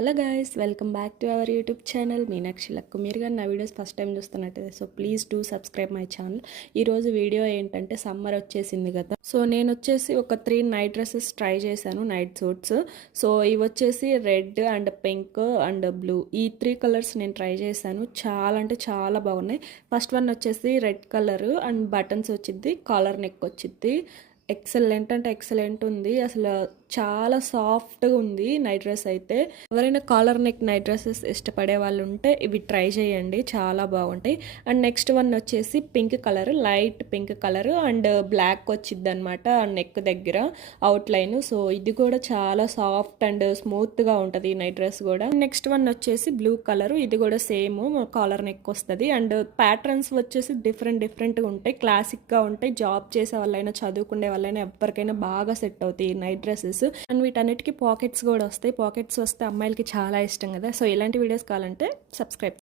Hello guys, welcome back to our YouTube channel Meenakshi luck. మీరు కానీ నా వీడియోస్ ఫస్ట్ టైం చూస్తున్నట్టయితే so please do subscribe my channel. ఈరోజు video ఏంటంటే summer వచ్చేసింది కదా, సో నేను వచ్చేసి ఒక 3 నైట్ డ్రెస్సెస్ ట్రై చేశాను, నైట్ సూట్స్. సో ఇవి వచ్చేసి red and pink and blue, ఈ 3 కలర్స్ నేను ట్రై చేశాను. చాలా అంటే చాలా బాగున్నాయి. ఫస్ట్ వన్ వచ్చేసి రెడ్ కలర్ అండ్ బటన్స్ వచ్చింది, కాలర్ నెక్ వచ్చింది. ఎక్సలెంట్ అంటే ఎక్సలెంట్ ఉంది, అసలు చాలా సాఫ్ట్గా ఉంది నైట్ డ్రెస్ అయితే. ఎవరైనా కాలర్ నెక్ నైట్ డ్రెస్సెస్ ఇష్టపడే వాళ్ళు ఉంటే ఇవి ట్రై చేయండి, చాలా బాగుంటాయి. అండ్ నెక్స్ట్ వన్ వచ్చేసి pink colour, light pink colour and black వచ్చింది అనమాట నెక్ దగ్గర అవుట్లైన్. సో ఇది కూడా చాలా సాఫ్ట్ అండ్ స్మూత్గా ఉంటుంది నైట్ డ్రెస్ కూడా. నెక్స్ట్ వన్ వచ్చేసి బ్లూ కలర్, ఇది కూడా సేమ్ కాలర్ నెక్ వస్తుంది. అండ్ ప్యాటర్న్స్ వచ్చేసి డిఫరెంట్గా ఉంటాయి, క్లాసిక్గా ఉంటాయి. జాబ్ చేసే వాళ్ళైనా చదువుకునే వాళ్ళైనా ఎవరికైనా బాగా సెట్ అవుతాయి నైట్ డ్రెస్సెస్. అండ్ వీటన్నిటికీ పాకెట్స్ కూడా వస్తాయి. పాకెట్స్ వస్తే అమ్మాయిలకి చాలా ఇష్టం కదా. సో ఇలాంటి వీడియోస్ కావాలంటే సబ్స్క్రైబ్